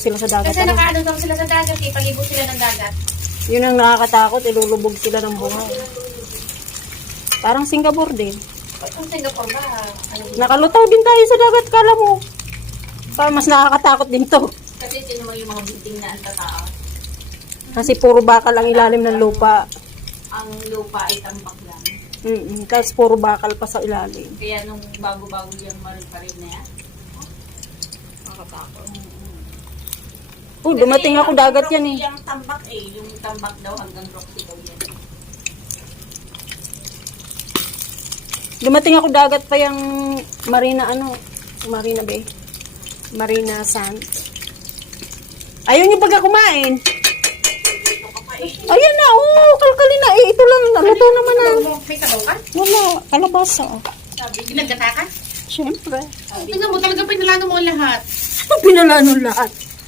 Sila sa dagat. Kasi nakaano daw sila sa dagat, palibot sila ng dagat. Yun ang nakakatakot, ilulubog sila ng buhay. Parang Singapore din. Ang Singapore ba? Ano, Nakalutaw din tayo sa dagat, kala mo. Parang mas nakakatakot din to. kasi sino mo yung mga building na ang tatao. Kasi puro bakal ang ilalim ng lupa. Ang lupa ay tambak lang. Tapos puro bakal pa sa ilalim. Kaya nung bago-bago yung maril pa rin na yan. Nakakatakot. Oh, dumating ako dagat yan eh. Yung tambak yung tambak daw hanggang Roxy daw yan. Dumating ako dagat pa yung Marina Marina Bay. Marina Sand. Ayaw niyo pagka kumain. Ayan na, kalkalin na. Ito lang, luto naman na. May sabaw ka? Wala, kalabasa. Sabi, ginagata ka? Siyempre. Tingnan mo, talaga pinalano mo ang lahat. Pinalano lahat.